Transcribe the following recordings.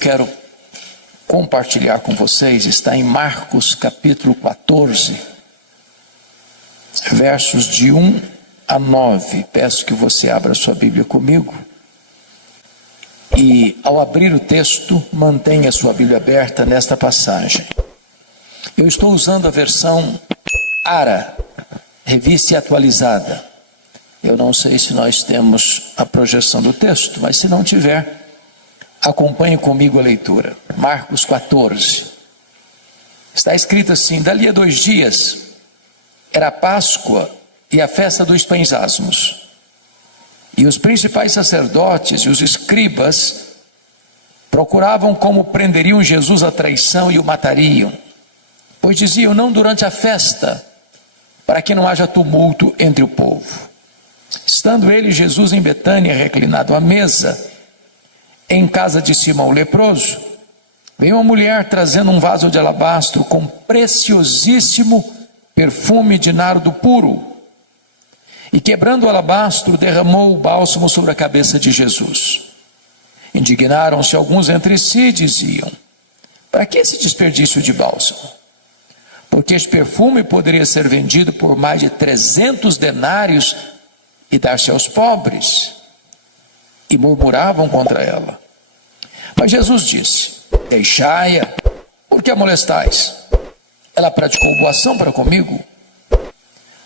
Quero compartilhar com vocês, está em Marcos capítulo 14, versos de 1 a 9. Peço que você abra sua Bíblia comigo. E ao abrir o texto, mantenha sua Bíblia aberta nesta passagem. Eu estou usando a versão ARA, revista atualizada. Eu não sei se nós temos a projeção do texto, mas se não tiver, acompanhe comigo a leitura. Marcos 14. Está escrito assim: dali a 2 dias, era a Páscoa e a festa dos pães asmos. E os principais sacerdotes e os escribas procuravam como prenderiam Jesus à traição e o matariam. Pois diziam: não durante a festa, para que não haja tumulto entre o povo. Estando ele, Jesus, em Betânia, reclinado à mesa, em casa de Simão leproso, veio uma mulher trazendo um vaso de alabastro com preciosíssimo perfume de nardo puro. E quebrando o alabastro, derramou o bálsamo sobre a cabeça de Jesus. Indignaram-se alguns entre si e diziam: para que esse desperdício de bálsamo? Porque este perfume poderia ser vendido por mais de 300 denários e dar-se aos pobres. E murmuravam contra ela. Mas Jesus disse: deixai-a, por que a molestais? Ela praticou boa ação para comigo.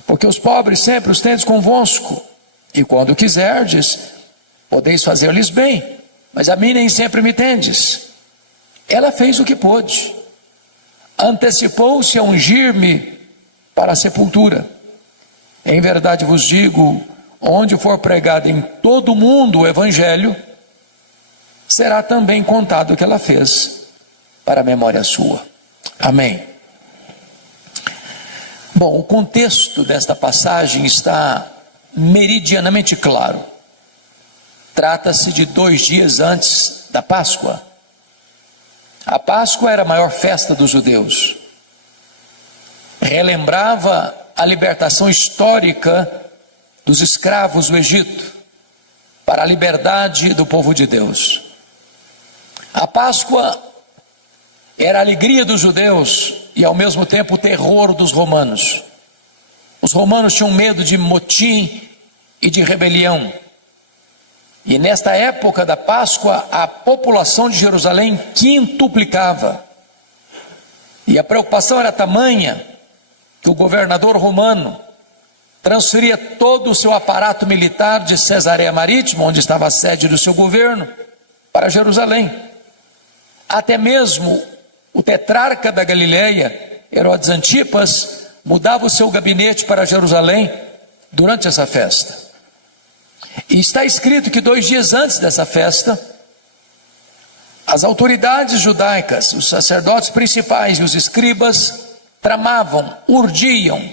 Porque os pobres sempre os tendes convosco, e quando quiserdes, podeis fazer-lhes bem, mas a mim nem sempre me tendes. Ela fez o que pôde, antecipou-se a ungir-me para a sepultura. Em verdade vos digo, onde for pregado em todo o mundo o evangelho, será também contado o que ela fez, para a memória sua. Amém. Bom, o contexto desta passagem está meridianamente claro. Trata-se de 2 dias antes da Páscoa. A Páscoa era a maior festa dos judeus. Relembrava a libertação histórica dos escravos do Egito para a liberdade do povo de Deus. A Páscoa era a alegria dos judeus e ao mesmo tempo o terror dos romanos. Os romanos tinham medo de motim e de rebelião. E nesta época da Páscoa, a população de Jerusalém quintuplicava. E a preocupação era tamanha que o governador romano transferia todo o seu aparato militar de Cesareia Marítima, onde estava a sede do seu governo, para Jerusalém. Até mesmo o tetrarca da Galileia, Herodes Antipas, mudava o seu gabinete para Jerusalém durante essa festa. E está escrito que 2 dias antes dessa festa, as autoridades judaicas, os sacerdotes principais e os escribas tramavam, urdiam,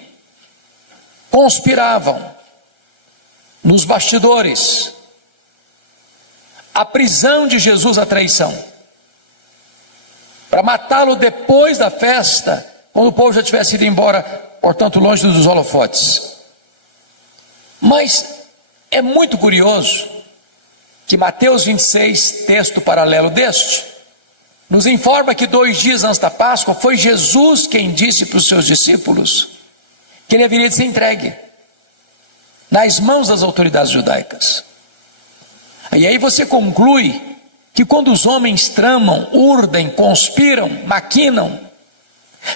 conspiravam nos bastidores a prisão de Jesus à traição, para matá-lo depois da festa, quando o povo já tivesse ido embora, portanto longe dos holofotes. Mas é muito curioso que Mateus 26, texto paralelo deste, nos informa que 2 dias antes da Páscoa, foi Jesus quem disse para os seus discípulos que ele haveria de ser entregue nas mãos das autoridades judaicas. E aí você conclui que quando os homens tramam, urdem, conspiram, maquinam,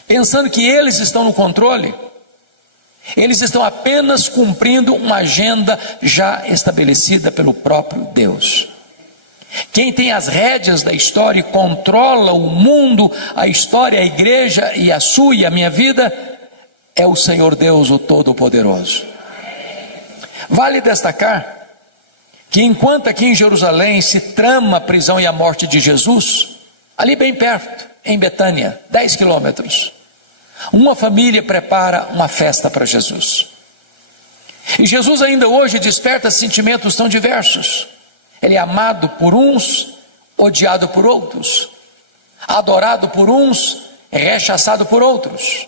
pensando que eles estão no controle, eles estão apenas cumprindo uma agenda já estabelecida pelo próprio Deus. Quem tem as rédeas da história e controla o mundo, a história, a igreja e a sua e a minha vida, é o Senhor Deus, o Todo-Poderoso. Vale destacar que enquanto aqui em Jerusalém se trama a prisão e a morte de Jesus, ali bem perto, em Betânia, 10 quilômetros, uma família prepara uma festa para Jesus. E Jesus ainda hoje desperta sentimentos tão diversos. Ele é amado por uns, odiado por outros, adorado por uns, rechaçado por outros.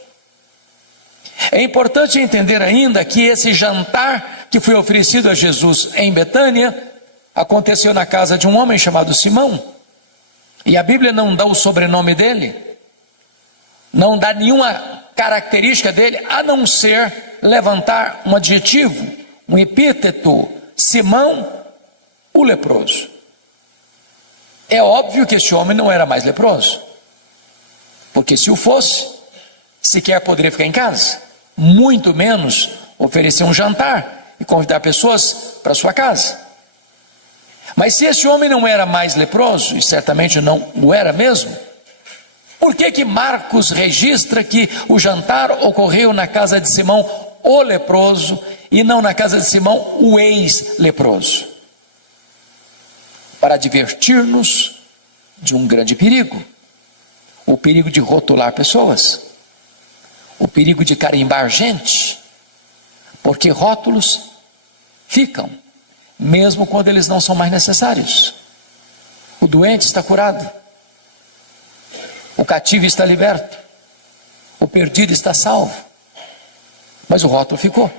É importante entender ainda que esse jantar que foi oferecido a Jesus em Betânia aconteceu na casa de um homem chamado Simão. E a Bíblia não dá o sobrenome dele, não dá nenhuma característica dele, a não ser levantar um adjetivo, um epíteto: Simão, o leproso. É óbvio que esse homem não era mais leproso, porque se o fosse, sequer poderia ficar em casa, muito menos oferecer um jantar e convidar pessoas para sua casa. Mas se esse homem não era mais leproso, e certamente não o era mesmo, por que Marcos registra que o jantar ocorreu na casa de Simão, o leproso, e não na casa de Simão, o ex-leproso? Para advertir-nos de um grande perigo: o perigo de rotular pessoas, o perigo de carimbar gente, porque rótulos ficam, mesmo quando eles não são mais necessários. O doente está curado, o cativo está liberto, o perdido está salvo, mas o rótulo ficou.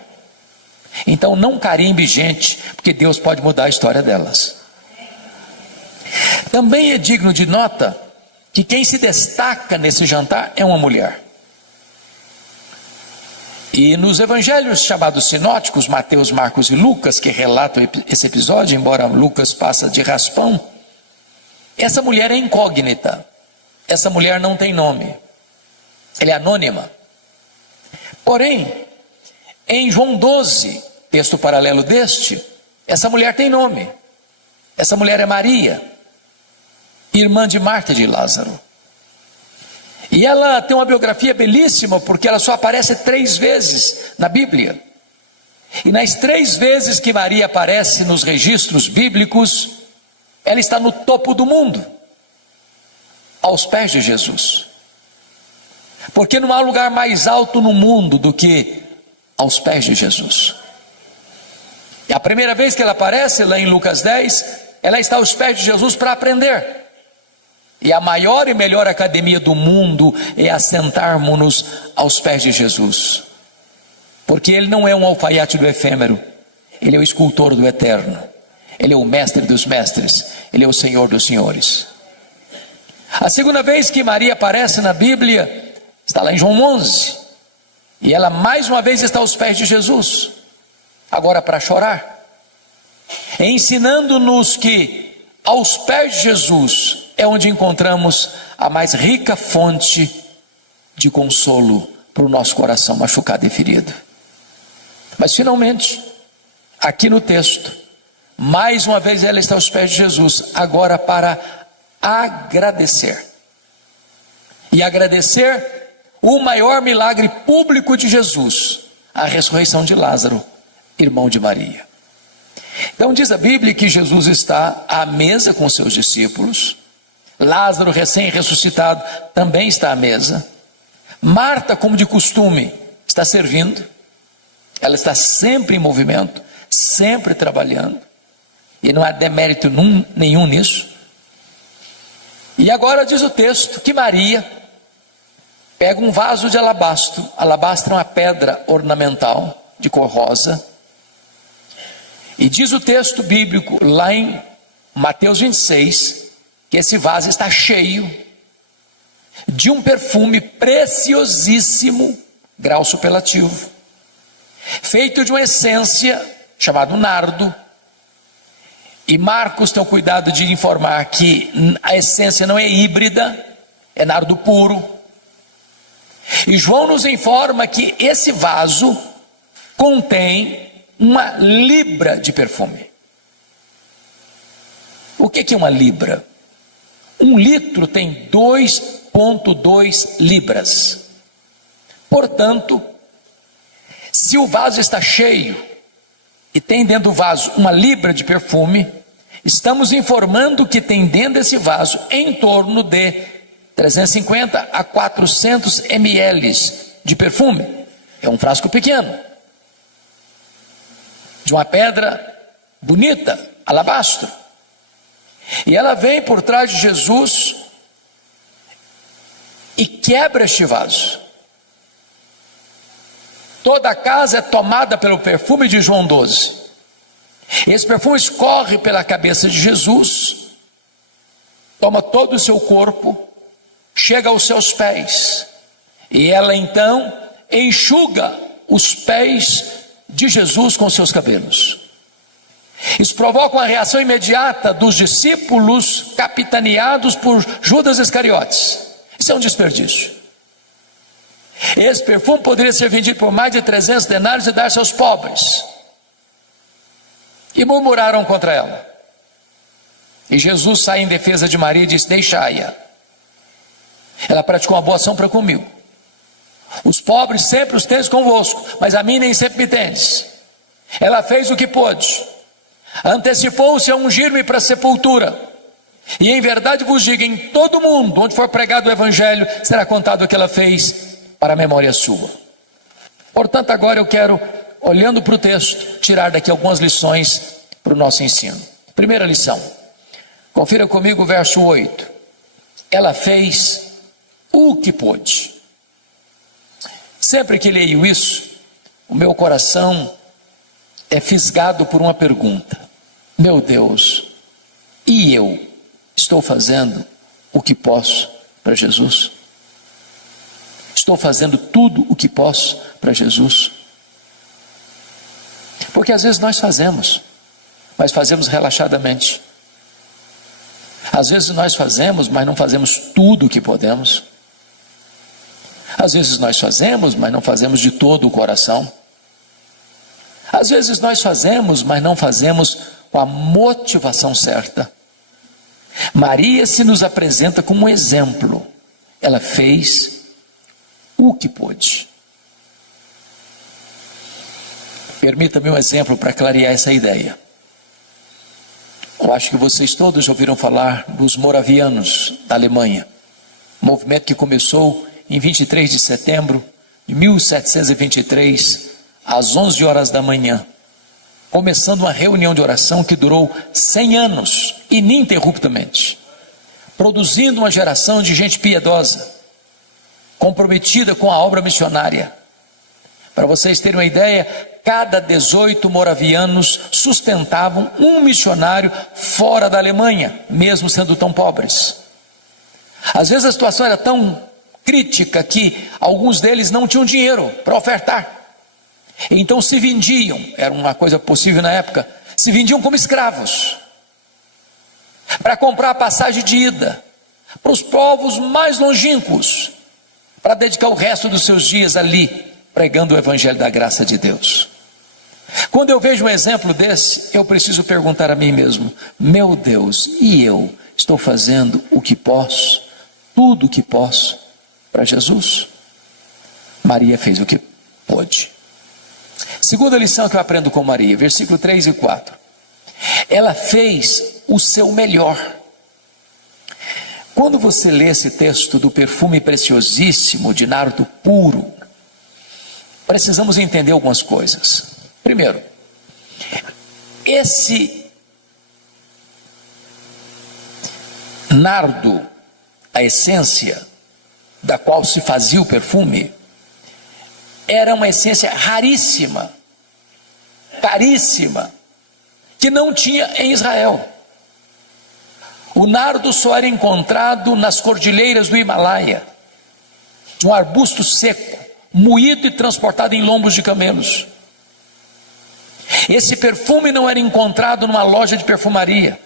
Então não carimbe gente, porque Deus pode mudar a história delas. Também é digno de nota que quem se destaca nesse jantar é uma mulher. E nos evangelhos chamados sinóticos, Mateus, Marcos e Lucas, que relatam esse episódio, embora Lucas passa de raspão, essa mulher é incógnita, essa mulher não tem nome, ela é anônima. Porém, em João 12, texto paralelo deste, essa mulher tem nome. Essa mulher é Maria, irmã de Marta e de Lázaro. E ela tem uma biografia belíssima, porque ela só aparece 3 vezes na Bíblia. E nas 3 vezes que Maria aparece nos registros bíblicos, ela está no topo do mundo, aos pés de Jesus. Porque não há lugar mais alto no mundo do que aos pés de Jesus. E a primeira vez que ela aparece, lá em Lucas 10, ela está aos pés de Jesus para aprender. E a maior e melhor academia do mundo é assentarmos-nos aos pés de Jesus. Porque ele não é um alfaiate do efêmero, ele é o escultor do eterno, ele é o mestre dos mestres, ele é o Senhor dos senhores. A segunda vez que Maria aparece na Bíblia está lá em João 11, e ela mais uma vez está aos pés de Jesus, agora para chorar, ensinando-nos que aos pés de Jesus é onde encontramos a mais rica fonte de consolo para o nosso coração machucado e ferido. Mas finalmente, aqui no texto, mais uma vez ela está aos pés de Jesus, agora para agradecer. E agradecer o maior milagre público de Jesus, a ressurreição de Lázaro, irmão de Maria. Então diz a Bíblia que Jesus está à mesa com seus discípulos, Lázaro recém-ressuscitado também está à mesa, Marta, como de costume, está servindo, ela está sempre em movimento, sempre trabalhando, e não há demérito nenhum nisso. E agora diz o texto que Maria pega um vaso de alabastro, alabastro é uma pedra ornamental de cor rosa, e diz o texto bíblico lá em Mateus 26, que esse vaso está cheio de um perfume preciosíssimo, grau superlativo, feito de uma essência chamada nardo. E Marcos tem o cuidado de informar que a essência não é híbrida, é nardo puro. E João nos informa que esse vaso contém 1 libra de perfume. O que é 1 libra? 1 litro tem 2,2 libras. Portanto, se o vaso está cheio e tem dentro do vaso 1 libra de perfume, estamos informando que tem dentro desse vaso em torno de 350 a 400 ml de perfume. É um frasco pequeno, de uma pedra bonita, alabastro. E ela vem por trás de Jesus e quebra este vaso. Toda a casa é tomada pelo perfume de João 12. Esse perfume escorre pela cabeça de Jesus toma todo o seu corpo, chega aos seus pés, e ela então enxuga os pés de Jesus com seus cabelos. Isso provoca uma reação imediata dos discípulos capitaneados por Judas Iscariotes. Isso é um desperdício. Esse perfume poderia ser vendido por mais de 300 denários e dar-se aos pobres. E murmuraram contra ela. E Jesus sai em defesa de Maria e diz: deixai-a. Ela praticou uma boa ação para comigo. Os pobres sempre os tendes convosco, mas a mim nem sempre me tendes. Ela fez o que pôde. Antecipou-se a ungir-me para a sepultura. E em verdade vos digo, em todo mundo onde for pregado o evangelho, será contado o que ela fez para a memória sua. Portanto, agora eu quero, olhando para o texto, tirar daqui algumas lições para o nosso ensino. Primeira lição, confira comigo o verso 8. Ela fez o que pôde. Sempre que leio isso, o meu coração é fisgado por uma pergunta: meu Deus, e eu estou fazendo o que posso para Jesus? Estou fazendo tudo o que posso para Jesus? Porque às vezes nós fazemos, mas fazemos relaxadamente. Às vezes nós fazemos, mas não fazemos tudo o que podemos. Às vezes nós fazemos, mas não fazemos de todo o coração. Às vezes nós fazemos, mas não fazemos com a motivação certa. Maria se nos apresenta como um exemplo. Ela fez o que pôde. Permita-me um exemplo para clarear essa ideia. Eu acho que vocês todos já ouviram falar dos moravianos da Alemanha. Movimento que começou em 23 de setembro de 1723, às 11 horas da manhã, começando uma reunião de oração que durou 100 anos, ininterruptamente, produzindo uma geração de gente piedosa, comprometida com a obra missionária. Para vocês terem uma ideia, cada 18 moravianos sustentavam um missionário fora da Alemanha, mesmo sendo tão pobres. Às vezes a situação era tão crítica que alguns deles não tinham dinheiro para ofertar. Então se vendiam, era uma coisa possível na época, se vendiam como escravos, para comprar a passagem de ida, para os povos mais longínquos, para dedicar o resto dos seus dias ali, pregando o evangelho da graça de Deus. Quando eu vejo um exemplo desse, eu preciso perguntar a mim mesmo: meu Deus, e eu estou fazendo o que posso, tudo o que posso para Jesus? Maria fez o que pôde. Segunda lição que eu aprendo com Maria, versículo 3 e 4. Ela fez o seu melhor. Quando você lê esse texto do perfume preciosíssimo de nardo puro, precisamos entender algumas coisas. Primeiro, esse nardo, a essência da qual se fazia o perfume, era uma essência raríssima, caríssima, que não tinha em Israel. O nardo só era encontrado nas cordilheiras do Himalaia, de um arbusto seco, moído e transportado em lombos de camelos. Esse perfume não era encontrado numa loja de perfumaria.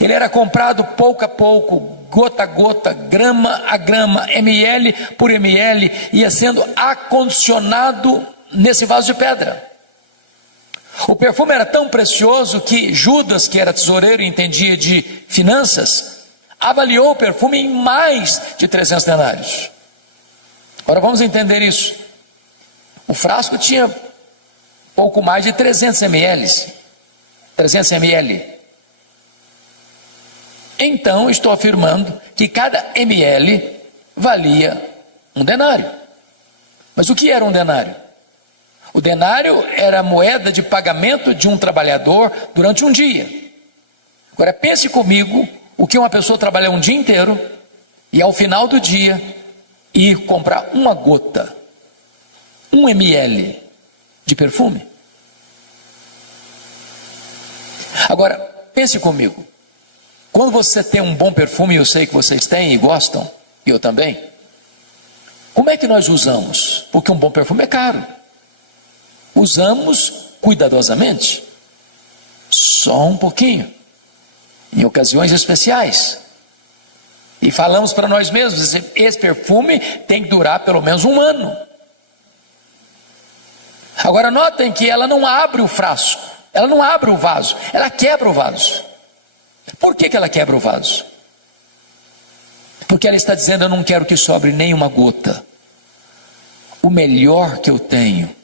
Ele era comprado pouco a pouco, gota a gota, grama a grama, ml por ml, ia sendo acondicionado nesse vaso de pedra. O perfume era tão precioso que Judas, que era tesoureiro e entendia de finanças, avaliou o perfume em mais de 300 denários. Agora vamos entender isso. O frasco tinha pouco mais de 300 ml. 300 ml. Então estou afirmando que cada ml valia um denário. Mas o que era um denário? O denário era a moeda de pagamento de um trabalhador durante um dia. Agora pense comigo o que uma pessoa trabalha um dia inteiro e ao final do dia ir comprar uma gota, 1 ml de perfume. Agora pense comigo, Quando você tem um bom perfume, eu sei que vocês têm e gostam, e eu também. Como é que nós usamos? Porque um bom perfume é caro. Usamos cuidadosamente, só um pouquinho, em ocasiões especiais. E falamos para nós mesmos, esse perfume tem que durar pelo menos um ano. Agora notem que ela não abre o frasco, ela não abre o vaso, ela quebra o vaso. Por que ela quebra o vaso? Porque ela está dizendo, eu não quero que sobre nem uma gota. O melhor que eu tenho,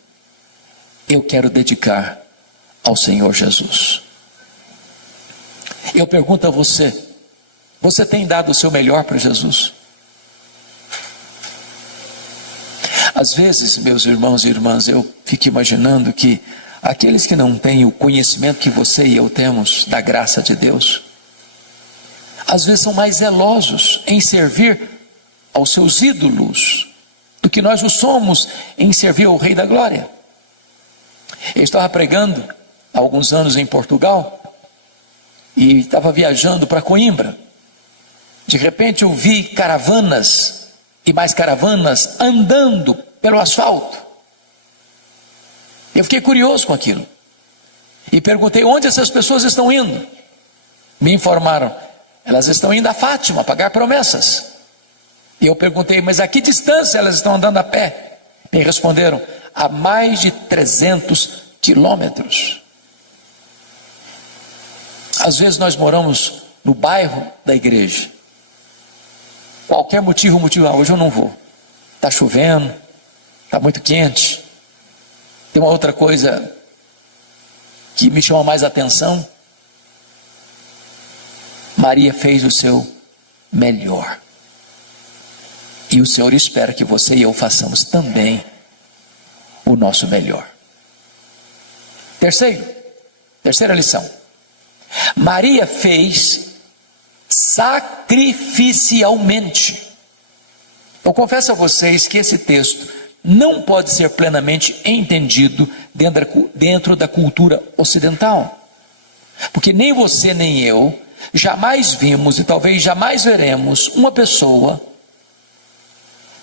eu quero dedicar ao Senhor Jesus. Eu pergunto a você, você tem dado o seu melhor para Jesus? Às vezes, meus irmãos e irmãs, eu fico imaginando que aqueles que não têm o conhecimento que você e eu temos da graça de Deus, às vezes são mais zelosos em servir aos seus ídolos do que nós o somos em servir ao Rei da Glória. Eu estava pregando há alguns anos em Portugal e estava viajando para Coimbra. De repente eu vi caravanas e mais caravanas andando pelo asfalto. Eu fiquei curioso com aquilo e perguntei, onde essas pessoas estão indo? Me informaram, elas estão indo a Fátima pagar promessas. E eu perguntei, mas a que distância elas estão andando a pé? Me responderam, a mais de 300 quilômetros. Às vezes nós moramos no bairro da igreja. Qualquer motivo, hoje eu não vou. Está chovendo, está muito quente. Tem uma outra coisa que me chama mais atenção. Maria fez o seu melhor. E o Senhor espera que você e eu façamos também o nosso melhor. Terceira lição. Maria fez sacrificialmente. Eu confesso a vocês que esse texto não pode ser plenamente entendido dentro da cultura ocidental. Porque nem você nem eu jamais vimos e talvez jamais veremos uma pessoa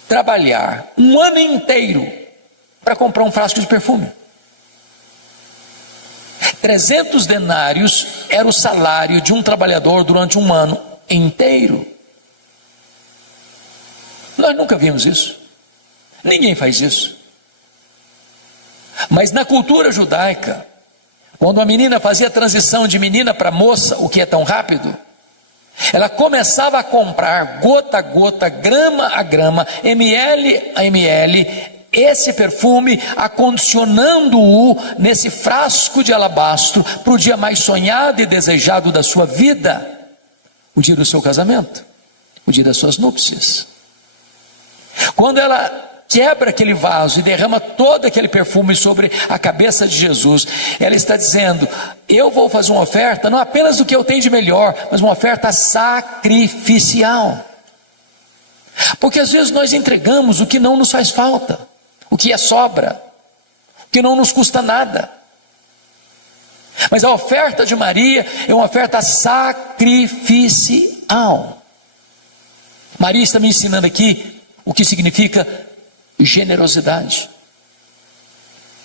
trabalhar um ano inteiro para comprar um frasco de perfume. 300 denários era o salário de um trabalhador durante um ano inteiro. Nós nunca vimos isso. Ninguém faz isso. Mas na cultura judaica, quando a menina fazia a transição de menina para moça, o que é tão rápido, ela começava a comprar gota a gota, grama a grama, ml a ml, esse perfume, acondicionando-o nesse frasco de alabastro para o dia mais sonhado e desejado da sua vida, o dia do seu casamento, o dia das suas núpcias. Quando ela quebra aquele vaso e derrama todo aquele perfume sobre a cabeça de Jesus, ela está dizendo, eu vou fazer uma oferta, não apenas do que eu tenho de melhor, mas uma oferta sacrificial. Porque às vezes nós entregamos o que não nos faz falta, o que é sobra, o que não nos custa nada. Mas a oferta de Maria é uma oferta sacrificial. Maria está me ensinando aqui o que significa generosidade.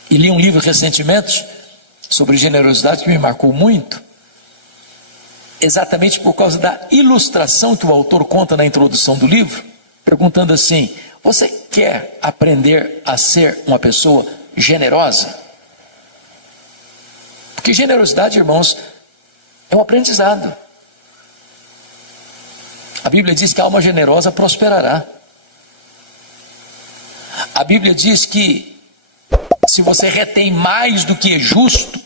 E li um livro recentemente sobre generosidade que me marcou muito, exatamente por causa da ilustração que o autor conta na introdução do livro, perguntando assim, você quer aprender a ser uma pessoa generosa? Porque generosidade, irmãos, é um aprendizado. A Bíblia diz que a alma generosa prosperará. A Bíblia diz que se você retém mais do que é justo,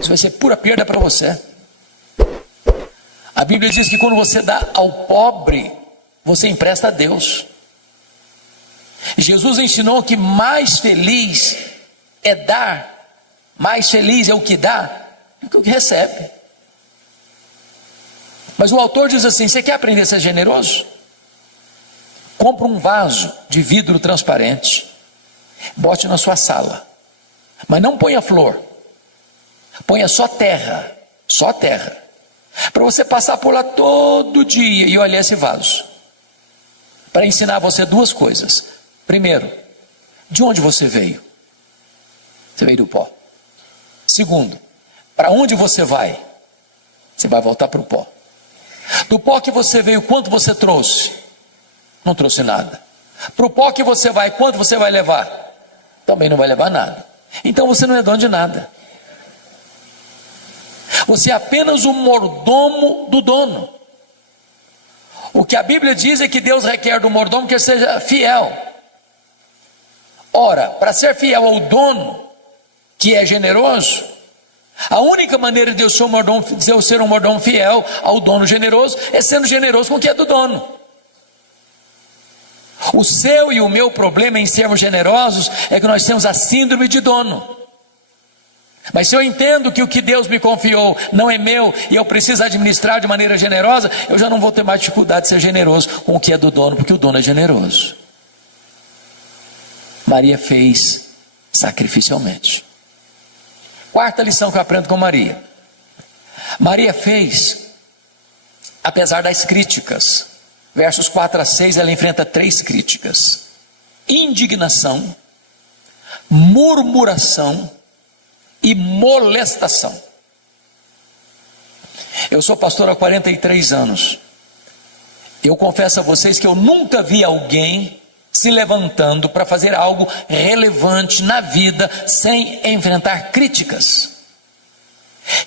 isso vai ser pura perda para você. A Bíblia diz que quando você dá ao pobre, você empresta a Deus. Jesus ensinou que mais feliz é dar, mais feliz é o que dá do que o que recebe. Mas o autor diz assim, você quer aprender a ser generoso? Compra um vaso de vidro transparente, bote na sua sala, mas não ponha flor, ponha só terra, para você passar por lá todo dia e olhar esse vaso, para ensinar você duas coisas. Primeiro, de onde você veio? Você veio do pó. Segundo, para onde você vai? Você vai voltar para o pó. Do pó que você veio, quanto você trouxe? Não trouxe nada. Para o pó que você vai, quanto você vai levar? Também não vai levar nada. Então você não é dono de nada. Você é apenas o mordomo do dono. O que a Bíblia diz é que Deus requer do mordomo que ele seja fiel. Ora, para ser fiel ao dono, que é generoso, a única maneira de eu ser um mordomo fiel ao dono generoso é sendo generoso com o que é do dono. O seu e o meu problema em sermos generosos é que nós temos a síndrome de dono. Mas se eu entendo que o que Deus me confiou não é meu e eu preciso administrar de maneira generosa, eu já não vou ter mais dificuldade de ser generoso com o que é do dono, porque o dono é generoso. Maria fez sacrificialmente. Quarta lição que eu aprendo com Maria. Maria fez, apesar das críticas. Versos 4 a 6, ela enfrenta 3 críticas: indignação, murmuração e molestação. Eu sou pastor há 43 anos. Eu confesso a vocês que eu nunca vi alguém se levantando para fazer algo relevante na vida sem enfrentar críticas.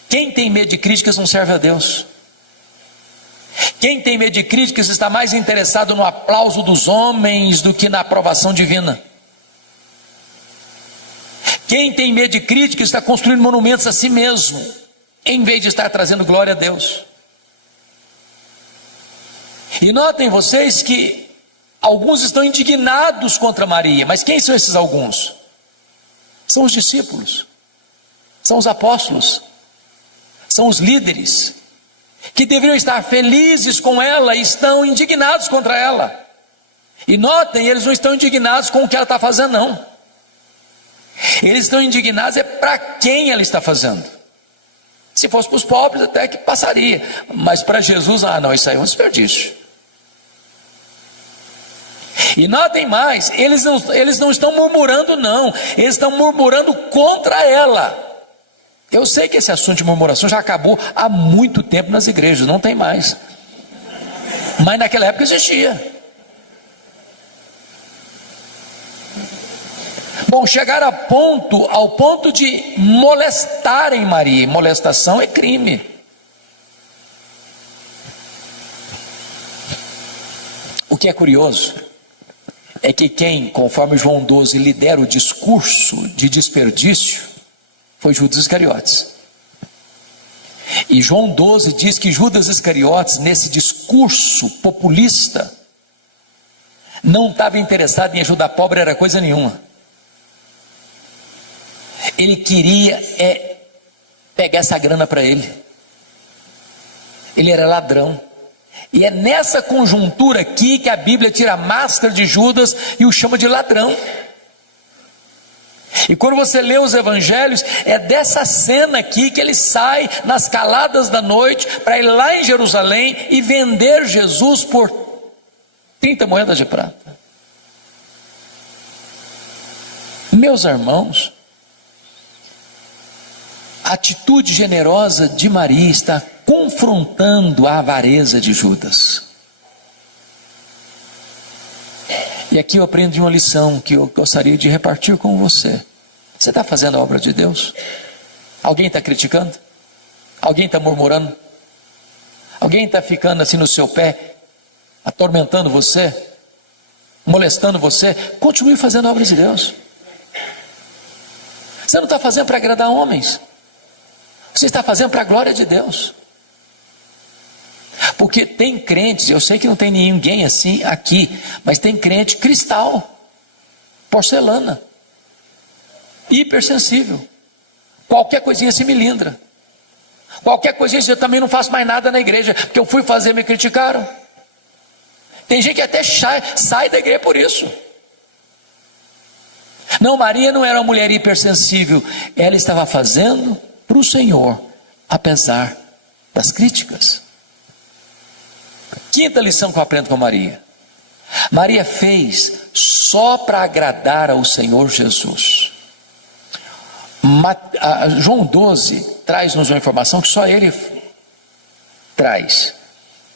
Quem tem medo de críticas não serve a Deus. Quem tem medo de críticas está mais interessado no aplauso dos homens do que na aprovação divina. Quem tem medo de críticas está construindo monumentos a si mesmo, em vez de estar trazendo glória a Deus. E notem vocês que alguns estão indignados contra Maria, mas quem são esses alguns? São os discípulos, são os apóstolos, são os líderes, que deveriam estar felizes com ela e estão indignados contra ela. E notem, eles não estão indignados com o que ela está fazendo, não. Eles estão indignados para quem ela está fazendo. Se fosse para os pobres até que passaria, mas para Jesus, não, isso aí é um desperdício. E notem mais, eles não estão murmurando não, eles estão murmurando contra ela. Eu sei que esse assunto de murmuração já acabou há muito tempo nas igrejas, não tem mais. Mas naquela época existia. Bom, chegaram ao ponto de molestarem Maria. Molestação é crime. O que é curioso é que quem, conforme João 12, lidera o discurso de desperdício foi Judas Iscariotes. E João 12 diz que Judas Iscariotes, nesse discurso populista, não estava interessado em ajudar pobre, era coisa nenhuma. Ele queria pegar essa grana para ele. Ele era ladrão. E é nessa conjuntura aqui que a Bíblia tira a máscara de Judas e o chama de ladrão. E quando você lê os evangelhos, é dessa cena aqui que ele sai nas caladas da noite para ir lá em Jerusalém e vender Jesus por 30 moedas de prata. Meus irmãos, a atitude generosa de Maria está confrontando a avareza de Judas. E aqui eu aprendi uma lição que eu gostaria de repartir com você. Você está fazendo a obra de Deus? Alguém está criticando? Alguém está murmurando? Alguém está ficando assim no seu pé, atormentando você, molestando você? Continue fazendo a obra de Deus. Você não está fazendo para agradar homens. Você está fazendo para a glória de Deus. Porque tem crentes, eu sei que não tem ninguém assim aqui, mas tem crente cristal, porcelana, hipersensível. Qualquer coisinha se melindra. Qualquer coisinha, eu também não faço mais nada na igreja, porque eu fui fazer, me criticaram. Tem gente que até sai da igreja por isso. Não, Maria não era uma mulher hipersensível, ela estava fazendo para o Senhor, apesar das críticas. Quinta lição que eu aprendo com Maria. Maria fez só para agradar ao Senhor Jesus. João 12 traz-nos uma informação que só ele traz.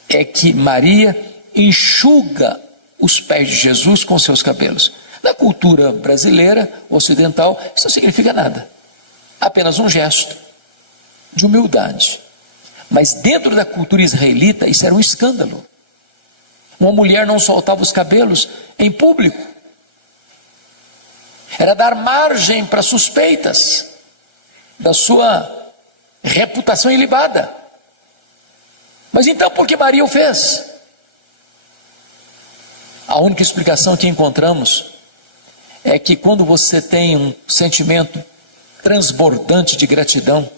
É que Maria enxuga os pés de Jesus com seus cabelos. Na cultura brasileira, ocidental, isso não significa nada. Apenas um gesto de humildade. Mas dentro da cultura israelita, isso era um escândalo. Uma mulher não soltava os cabelos em público. Era dar margem para suspeitas da sua reputação ilibada. Mas então por que Maria o fez? A única explicação que encontramos é que quando você tem um sentimento transbordante de gratidão,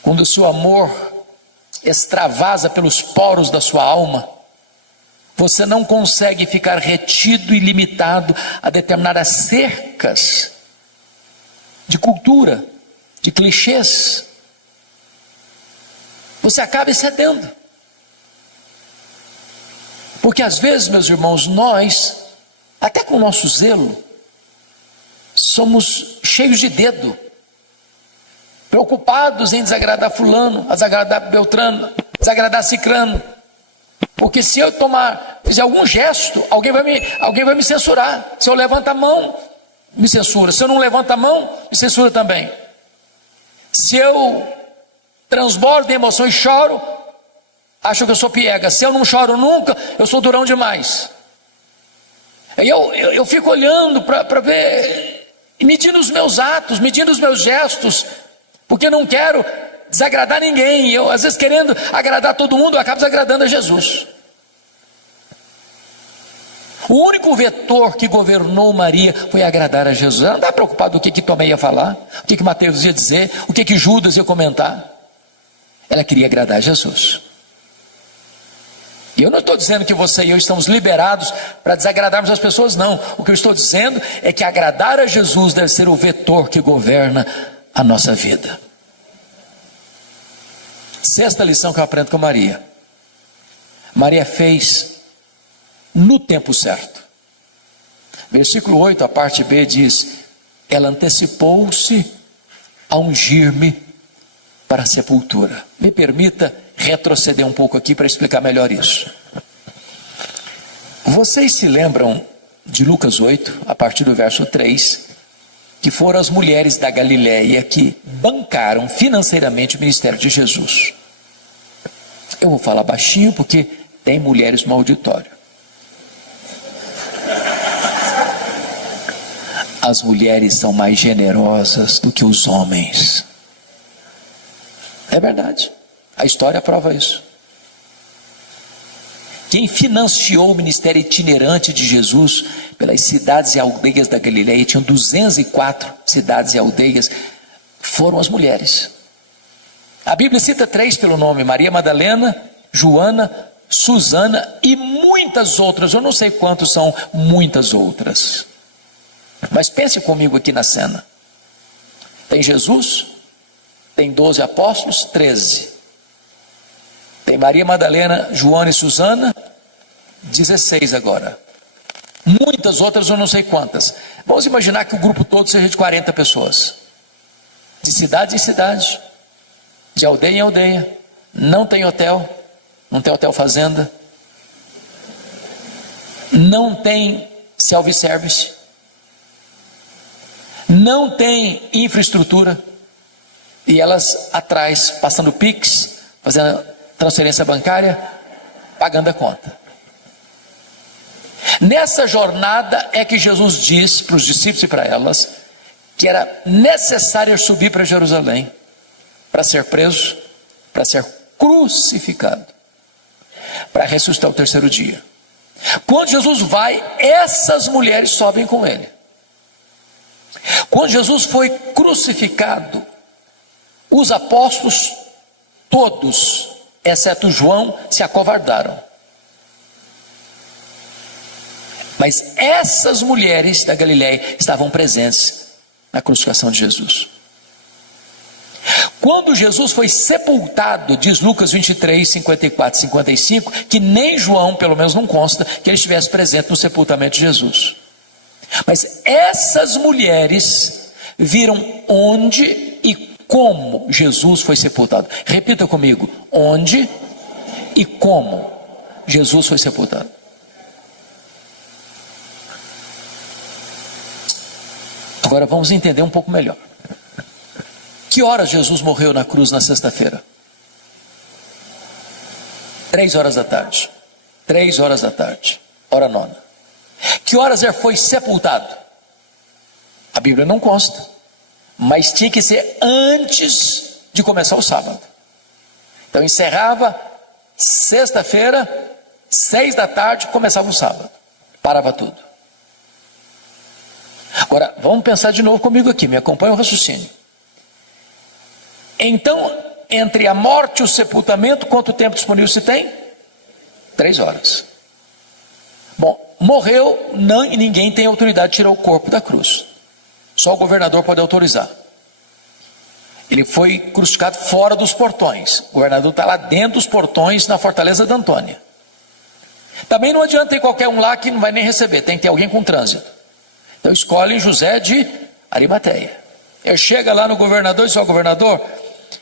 quando o seu amor extravasa pelos poros da sua alma, você não consegue ficar retido e limitado a determinadas cercas de cultura, de clichês. Você acaba excedendo. Porque às vezes, meus irmãos, nós, até com o nosso zelo, somos cheios de dedo, preocupados em desagradar fulano, desagradar Beltrano, desagradar Cicrano. Porque se eu fizer algum gesto, alguém vai me censurar. Se eu levanto a mão, me censura. Se eu não levanto a mão, me censura também. Se eu transbordo em emoção e choro, acho que eu sou piega. Se eu não choro nunca, eu sou durão demais. Aí eu fico olhando para ver, medindo os meus atos, medindo os meus gestos, porque eu não quero desagradar ninguém. Eu, às vezes, querendo agradar todo mundo, eu acabo desagradando a Jesus. O único vetor que governou Maria foi agradar a Jesus. Ela não estava preocupada com o que Tomé ia falar, o que Mateus ia dizer, o que Judas ia comentar. Ela queria agradar a Jesus. E eu não estou dizendo que você e eu estamos liberados para desagradarmos as pessoas, não. O que eu estou dizendo é que agradar a Jesus deve ser o vetor que governa a nossa vida. Sexta lição que eu aprendo com Maria. Maria fez no tempo certo. Versículo 8, a parte B diz: ela antecipou-se a ungir-me para a sepultura. Me permita retroceder um pouco aqui para explicar melhor isso. Vocês se lembram de Lucas 8, a partir do verso 3, que foram as mulheres da Galileia que bancaram financeiramente o ministério de Jesus. Eu vou falar baixinho porque tem mulheres no auditório. As mulheres são mais generosas do que os homens. É verdade. A história prova isso. Quem financiou o ministério itinerante de Jesus pelas cidades e aldeias da Galileia, tinham 204 cidades e aldeias, foram as mulheres. A Bíblia cita 3 pelo nome: Maria Madalena, Joana, Susana e muitas outras. Eu não sei quantos são muitas outras. Mas pense comigo aqui na cena. Tem Jesus, tem 12 apóstolos, 13. Tem Maria Madalena, Joana e Susana, 16 agora. Muitas outras, eu não sei quantas. Vamos imaginar que o grupo todo seja de 40 pessoas. De cidade em cidade, de aldeia em aldeia. Não tem hotel, não tem hotel fazenda. Não tem self-service. Não tem infraestrutura. E elas atrás, passando Pix, fazendo transferência bancária, pagando a conta. Nessa jornada é que Jesus diz para os discípulos e para elas que era necessário subir para Jerusalém para ser preso, para ser crucificado, para ressuscitar o terceiro dia. Quando Jesus vai, essas mulheres sobem com ele. Quando Jesus foi crucificado, os apóstolos todos, exceto João, se acovardaram. Mas essas mulheres da Galileia estavam presentes na crucificação de Jesus. Quando Jesus foi sepultado, diz Lucas 23, 54, 55, que nem João, pelo menos não consta, que ele estivesse presente no sepultamento de Jesus. Mas essas mulheres viram onde e como Jesus foi sepultado. Repita comigo: onde e como Jesus foi sepultado. Agora vamos entender um pouco melhor. Que horas Jesus morreu na cruz na sexta-feira? 3 horas da tarde. 3 horas da tarde. Hora nona. Que horas ele foi sepultado? A Bíblia não consta. Mas tinha que ser antes de começar o sábado. Então encerrava sexta-feira, 6 da tarde, começava o sábado. Parava tudo. Agora, vamos pensar de novo comigo aqui, me acompanha o raciocínio. Então, entre a morte e o sepultamento, quanto tempo disponível se tem? 3 horas. Bom, morreu, ninguém tem autoridade de tirar o corpo da cruz. Só o governador pode autorizar. Ele foi crucificado fora dos portões. O governador está lá dentro dos portões, na fortaleza da Antônia. Também não adianta ter qualquer um lá que não vai nem receber, tem que ter alguém com trânsito. Então escolhem José de Arimateia. Ele chega lá no governador e diz: ó, governador,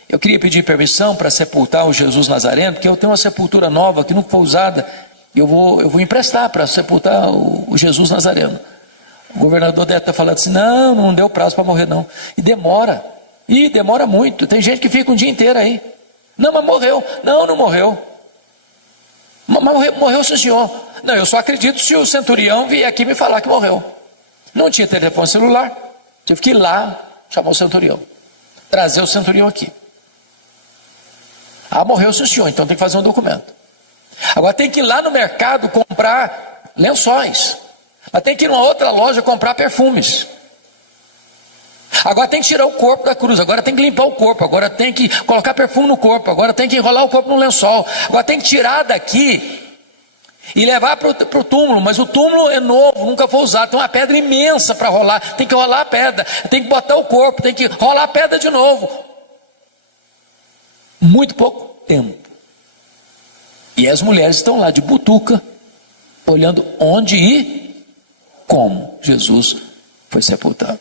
eu queria pedir permissão para sepultar o Jesus Nazareno, porque eu tenho uma sepultura nova que nunca foi usada, eu vou emprestar para sepultar o Jesus Nazareno. O governador deve estar falando assim: não deu prazo para morrer não. E demora. Demora muito. Tem gente que fica um dia inteiro aí. Não, mas morreu. Não morreu. Mas morreu sim, senhor. Não, eu só acredito se o centurião vier aqui me falar que morreu. Não tinha telefone celular. Tive que ir lá chamar o centurião. Trazer o centurião aqui. Morreu sim, senhor. Então tem que fazer um documento. Agora tem que ir lá no mercado comprar lençóis. Mas tem que ir numa outra loja comprar perfumes. Agora tem que tirar o corpo da cruz, agora tem que limpar o corpo, agora tem que colocar perfume no corpo, agora tem que enrolar o corpo no lençol, agora tem que tirar daqui e levar para o túmulo, mas o túmulo é novo, nunca foi usado, tem uma pedra imensa para rolar, tem que rolar a pedra, tem que botar o corpo, tem que rolar a pedra de novo. Muito pouco tempo. E as mulheres estão lá de butuca, olhando onde e como Jesus foi sepultado.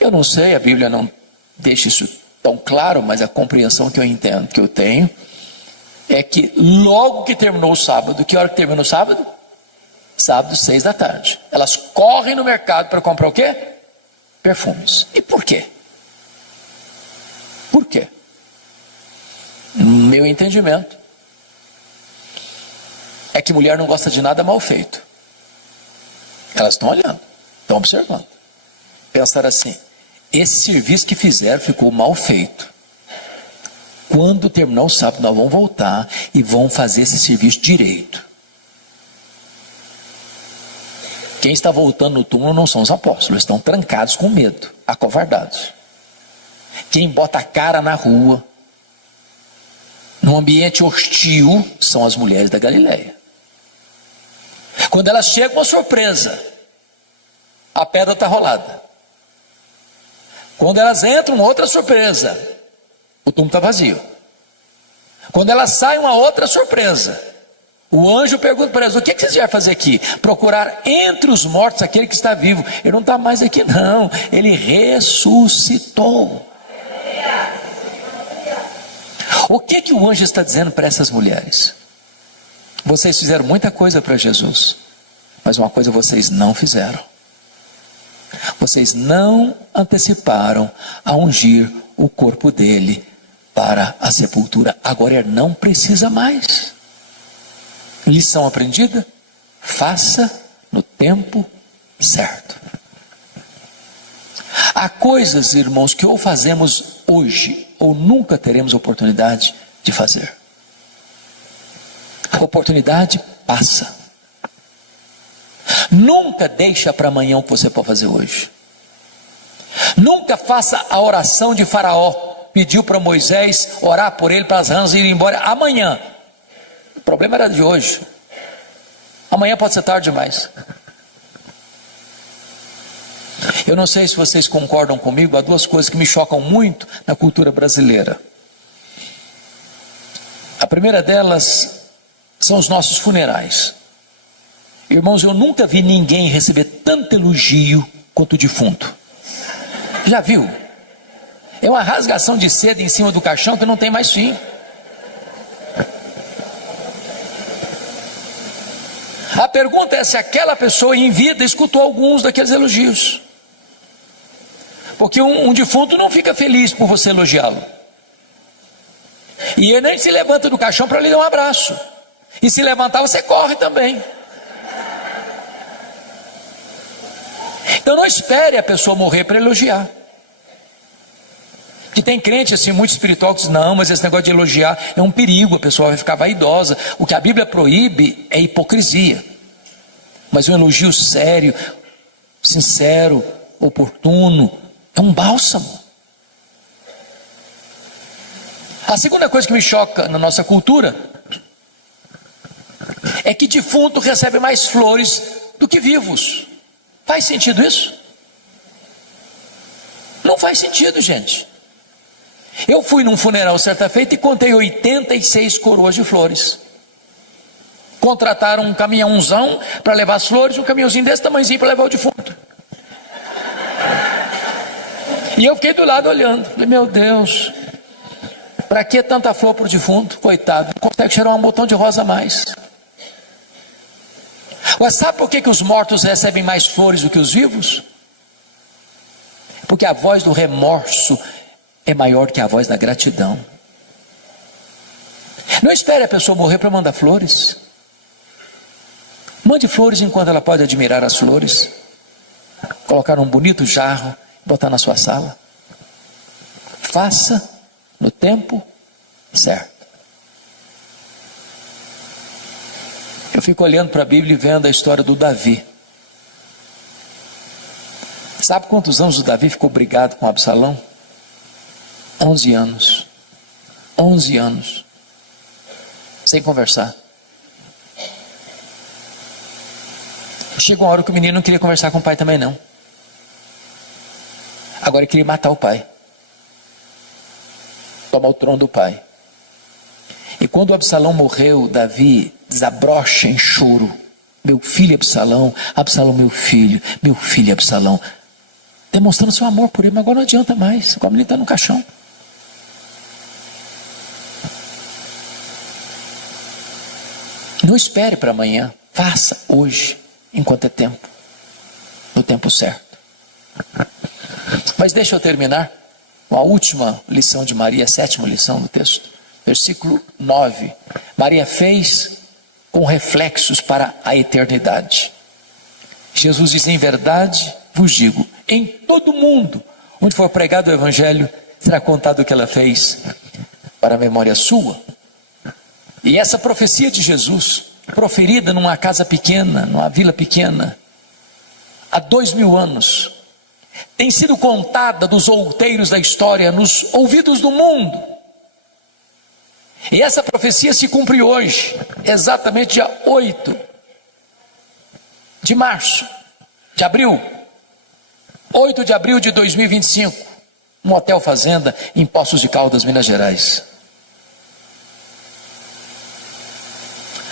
Eu não sei, a Bíblia não deixa isso tão claro, mas a compreensão que eu entendo, que eu tenho, é que logo que terminou o sábado, que hora que terminou o sábado? Sábado, 6 da tarde. Elas correm no mercado para comprar o quê? Perfumes. E por quê? Por quê? No meu entendimento, é que mulher não gosta de nada mal feito. Elas estão olhando, estão observando. Pensaram assim: esse serviço que fizeram ficou mal feito. Quando terminar o sábado, nós vamos voltar e vamos fazer esse serviço direito. Quem está voltando no túmulo não são os apóstolos, eles estão trancados com medo, acovardados. Quem bota a cara na rua, num ambiente hostil, são as mulheres da Galileia. Quando elas chegam, uma surpresa: a pedra está rolada. Quando elas entram, outra surpresa: o túmulo está vazio. Quando elas saem, uma outra surpresa: o anjo pergunta para elas: o que vocês vieram fazer aqui? Procurar entre os mortos aquele que está vivo. Ele não está mais aqui não, ele ressuscitou. O que o anjo está dizendo para essas mulheres? Vocês fizeram muita coisa para Jesus, mas uma coisa vocês não fizeram: vocês não anteciparam a ungir o corpo dele para a sepultura. Agora ele não precisa mais. Lição aprendida? Faça no tempo certo. Há coisas, irmãos, que ou fazemos hoje ou nunca teremos oportunidade de fazer. A oportunidade passa. Nunca deixa para amanhã o que você pode fazer hoje. Nunca faça a oração de Faraó. Pediu para Moisés orar por ele, para as rãs irem embora amanhã. O problema era de hoje. Amanhã pode ser tarde demais. Eu não sei se vocês concordam comigo, há duas coisas que me chocam muito na cultura brasileira. A primeira delas são os nossos funerais. Irmãos, eu nunca vi ninguém receber tanto elogio quanto o defunto. Já viu? É uma rasgação de seda em cima do caixão que não tem mais fim. A pergunta é se aquela pessoa em vida escutou alguns daqueles elogios. Porque um defunto não fica feliz por você elogiá-lo. E ele nem se levanta do caixão para lhe dar um abraço. E se levantar, você corre também. Então não espere a pessoa morrer para elogiar. Que tem crente assim muito espiritual que diz, não, mas esse negócio de elogiar é um perigo, a pessoa vai ficar vaidosa. O que a Bíblia proíbe é hipocrisia. Mas um elogio sério, sincero, oportuno, é um bálsamo. A segunda coisa que me choca na nossa cultura é que defunto recebe mais flores do que vivos. Faz sentido isso? Não faz sentido, gente. Eu fui num funeral certa feita e contei 86 coroas de flores. Contrataram um caminhãozão para levar as flores, um caminhãozinho desse tamanhozinho para levar o defunto. E eu fiquei do lado olhando. Falei, meu Deus, para que tanta flor para o defunto? Coitado, não consegue cheirar um botão de rosa a mais. Mas sabe por que os mortos recebem mais flores do que os vivos? Porque a voz do remorso é maior que a voz da gratidão. Não espere a pessoa morrer para mandar flores. Mande flores enquanto ela pode admirar as flores. Colocar um bonito jarro, botar na sua sala. Faça no tempo certo. Eu fico olhando para a Bíblia e vendo a história do Davi. Sabe quantos anos o Davi ficou brigado com Absalão? 11 anos. 11 anos. Sem conversar. Chegou uma hora que o menino não queria conversar com o pai também não. Agora ele queria matar o pai. Tomar o trono do pai. E quando o Absalão morreu, Davi desabrocha em choro. Meu filho Absalão, Absalão meu filho Absalão. Demonstrando seu amor por ele, mas agora não adianta mais. O menino está no caixão. Não espere para amanhã. Faça hoje, enquanto é tempo. No tempo certo. Mas deixa eu terminar com a última lição de Maria, a sétima lição do texto. Versículo 9. Maria fez com reflexos para a eternidade. Jesus diz, em verdade vos digo, em todo mundo, onde for pregado o evangelho, será contado o que ela fez para a memória sua. E essa profecia de Jesus, proferida numa casa pequena, numa vila pequena, há 2000 anos, tem sido contada dos outeiros da história, nos ouvidos do mundo. E essa profecia se cumpre hoje, exatamente dia 8 de março, de abril, 8 de abril de 2025, no Hotel Fazenda, em Poços de Caldas, Minas Gerais.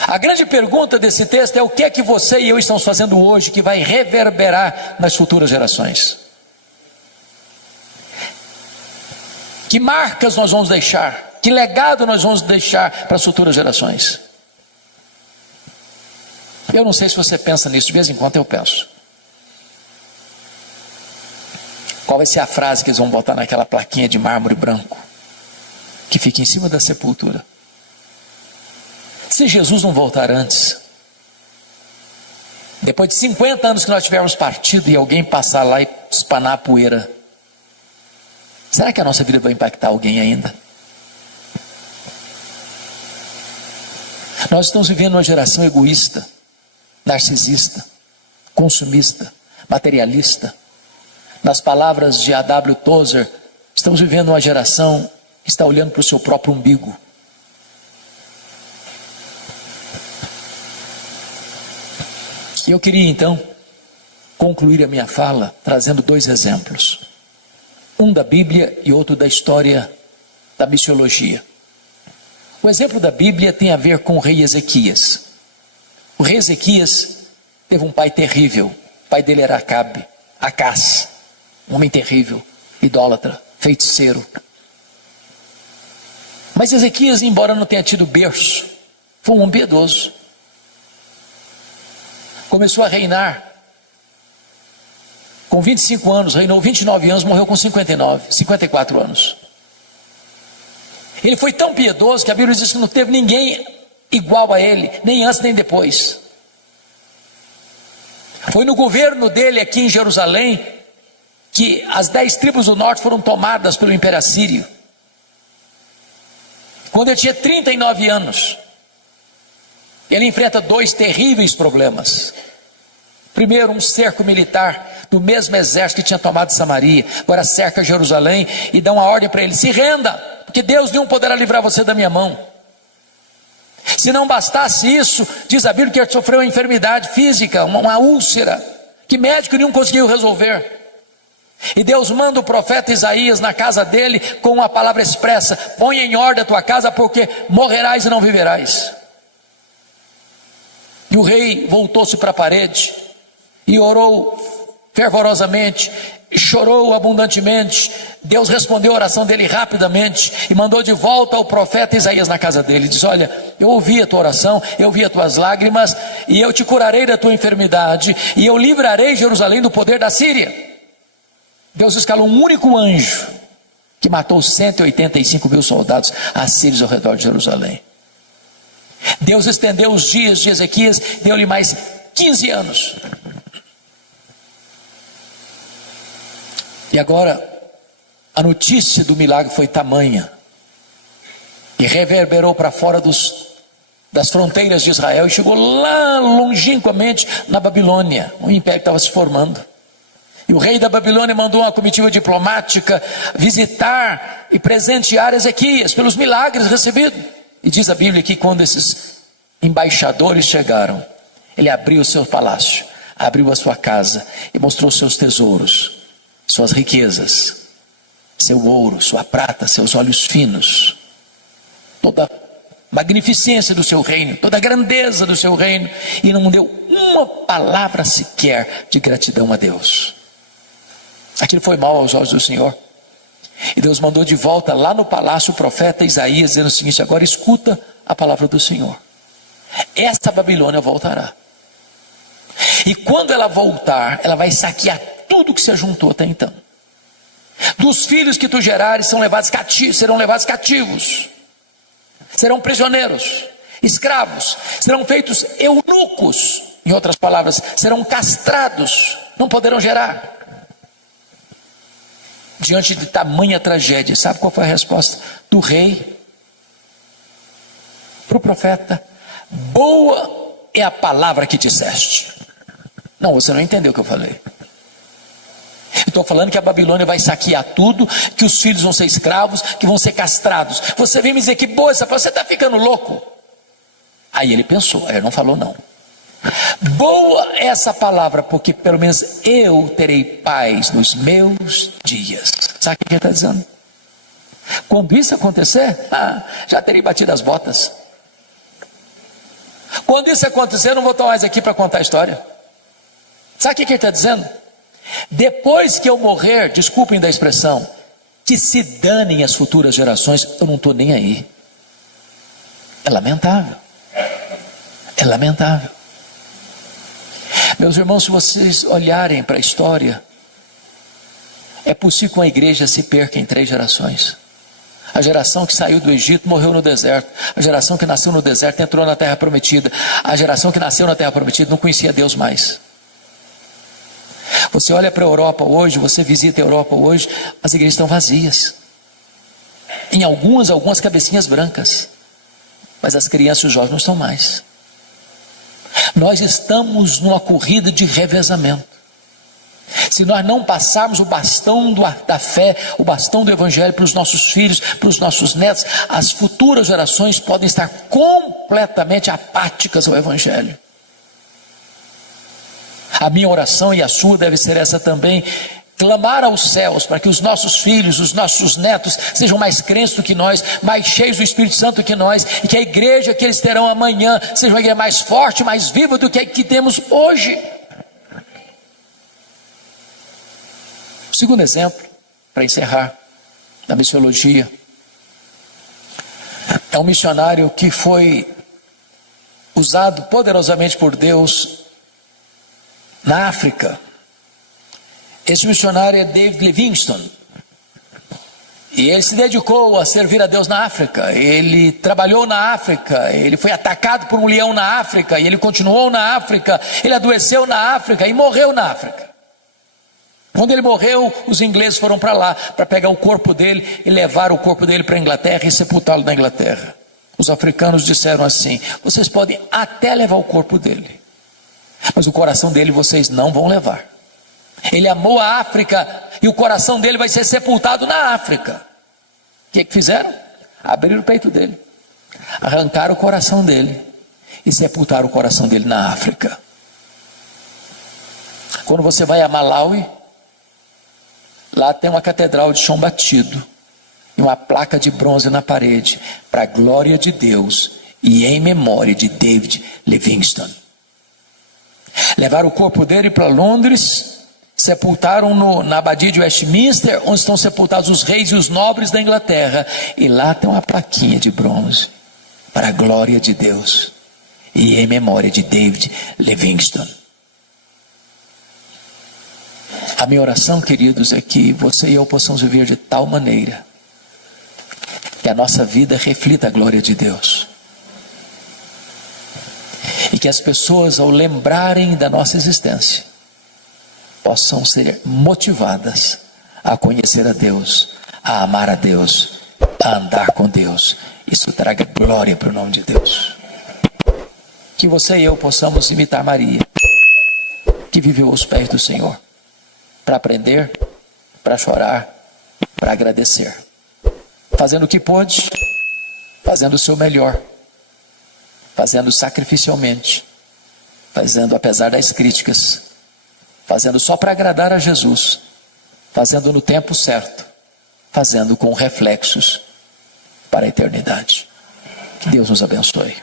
A grande pergunta desse texto é o que é que você e eu estamos fazendo hoje que vai reverberar nas futuras gerações? Que marcas nós vamos deixar? Que legado nós vamos deixar para as futuras gerações? Eu não sei se você pensa nisso, de vez em quando eu penso. Qual vai ser a frase que eles vão botar naquela plaquinha de mármore branco que fica em cima da sepultura? Se Jesus não voltar antes, depois de 50 anos que nós tivermos partido e alguém passar lá e espanar a poeira, será que a nossa vida vai impactar alguém ainda? Nós estamos vivendo uma geração egoísta, narcisista, consumista, materialista. Nas palavras de A.W. Tozer, estamos vivendo uma geração que está olhando para o seu próprio umbigo. E eu queria então concluir a minha fala trazendo dois exemplos. Um da Bíblia e outro da história da missiologia. O exemplo da Bíblia tem a ver com o rei Ezequias. O rei Ezequias teve um pai terrível. O pai dele era Acás, um homem terrível, idólatra, feiticeiro. Mas Ezequias, embora não tenha tido berço, foi um homem piedoso. Começou a reinar com 25 anos, reinou 29 anos, morreu com 54 anos. Ele foi tão piedoso que a Bíblia diz que não teve ninguém igual a ele, nem antes nem depois. Foi no governo dele aqui em Jerusalém que as 10 tribos do norte foram tomadas pelo Império Assírio. Quando ele tinha 39 anos, ele enfrenta 2 terríveis problemas. Primeiro, um cerco militar do mesmo exército que tinha tomado Samaria, agora cerca Jerusalém e dá uma ordem para ele: se renda, porque Deus nenhum poderá livrar você da minha mão. Se não bastasse isso, diz a Bíblia que ele sofreu uma enfermidade física, uma úlcera, que médico nenhum conseguiu resolver. E Deus manda o profeta Isaías na casa dele com uma palavra expressa: põe em ordem a tua casa, porque morrerás e não viverás. E o rei voltou-se para a parede e orou fervorosamente, chorou abundantemente. Deus respondeu a oração dele rapidamente e mandou de volta o profeta Isaías na casa dele. Diz: olha, eu ouvi a tua oração, eu ouvi as tuas lágrimas, e eu te curarei da tua enfermidade, e eu livrarei Jerusalém do poder da Síria. Deus escalou um único anjo que matou 185 mil soldados assírios ao redor de Jerusalém. Deus estendeu os dias de Ezequias, deu-lhe mais 15 anos. E agora, a notícia do milagre foi tamanha, e reverberou para fora das fronteiras de Israel, e chegou lá longínquamente na Babilônia, um império que estava se formando. E o rei da Babilônia mandou uma comitiva diplomática visitar e presentear Ezequias pelos milagres recebidos. E diz a Bíblia que quando esses embaixadores chegaram, ele abriu o seu palácio, abriu a sua casa e mostrou seus tesouros, suas riquezas, seu ouro, sua prata, seus olhos finos, toda a magnificência do seu reino, toda a grandeza do seu reino, e não deu uma palavra sequer de gratidão a Deus. Aquilo foi mal aos olhos do Senhor. E Deus mandou de volta lá no palácio o profeta Isaías, dizendo o seguinte: agora escuta a palavra do Senhor. Essa Babilônia voltará. E quando ela voltar, ela vai saquear tudo que se ajuntou até então. Dos filhos que tu gerares serão levados cativos. Serão prisioneiros, escravos, serão feitos eunucos. Em outras palavras, serão castrados, não poderão gerar. Diante de tamanha tragédia, sabe qual foi a resposta do rei para o profeta? Boa é a palavra que disseste. Não, você não entendeu o que eu falei. Estou falando que a Babilônia vai saquear tudo, que os filhos vão ser escravos, que vão ser castrados. Você vem me dizer que boa essa palavra, você está ficando louco. Aí ele pensou, aí ele não falou não. Boa é essa palavra, porque pelo menos eu terei paz nos meus dias. Sabe o que ele está dizendo? Quando isso acontecer, já terei batido as botas. Quando isso acontecer, eu não vou estar mais aqui para contar a história. Sabe o que ele está dizendo? Depois que eu morrer, desculpem da expressão, que se danem as futuras gerações, eu não estou nem aí. É lamentável. É lamentável. Meus irmãos, se vocês olharem para a história, é possível que uma igreja se perca em 3 gerações. A geração que saiu do Egito morreu no deserto. A geração que nasceu no deserto entrou na terra prometida. A geração que nasceu na terra prometida não conhecia Deus mais. Você olha para a Europa hoje, você visita a Europa hoje, as igrejas estão vazias. Em algumas cabecinhas brancas. Mas as crianças e os jovens não estão mais. Nós estamos numa corrida de revezamento. Se nós não passarmos o bastão da fé, o bastão do evangelho para os nossos filhos, para os nossos netos, as futuras gerações podem estar completamente apáticas ao evangelho. A minha oração e a sua deve ser essa também: clamar aos céus para que os nossos filhos, os nossos netos sejam mais crentes do que nós, mais cheios do Espírito Santo do que nós, e que a igreja que eles terão amanhã seja uma igreja mais forte, mais viva do que a que temos hoje. O segundo exemplo, para encerrar, da missiologia, é um missionário que foi usado poderosamente por Deus na África. Esse missionário é David Livingstone, e ele se dedicou a servir a Deus na África. Ele trabalhou na África, ele foi atacado por um leão na África, e ele continuou na África, ele adoeceu na África e morreu na África. Quando ele morreu, os ingleses foram para lá, para pegar o corpo dele e levar o corpo dele para a Inglaterra e sepultá-lo na Inglaterra. Os africanos disseram assim: vocês podem até levar o corpo dele, mas o coração dele vocês não vão levar. Ele amou a África e o coração dele vai ser sepultado na África. O que fizeram? Abriram o peito dele, arrancaram o coração dele e sepultaram o coração dele na África. Quando você vai a Malawi, lá tem uma catedral de chão batido e uma placa de bronze na parede, para a glória de Deus e em memória de David Livingstone. Levaram o corpo dele para Londres, sepultaram na abadia de Westminster, onde estão sepultados os reis e os nobres da Inglaterra, e lá tem uma plaquinha de bronze, para a glória de Deus e em memória de David Livingstone. A minha oração, queridos, é que você e eu possamos viver de tal maneira que a nossa vida reflita a glória de Deus, e que as pessoas, ao lembrarem da nossa existência, possam ser motivadas a conhecer a Deus, a amar a Deus, a andar com Deus. Isso traga glória para o nome de Deus. Que você e eu possamos imitar Maria, que viveu aos pés do Senhor, para aprender, para chorar, para agradecer, fazendo o que pôde, fazendo o seu melhor, fazendo sacrificialmente, fazendo apesar das críticas, fazendo só para agradar a Jesus, fazendo no tempo certo, fazendo com reflexos para a eternidade. Que Deus nos abençoe.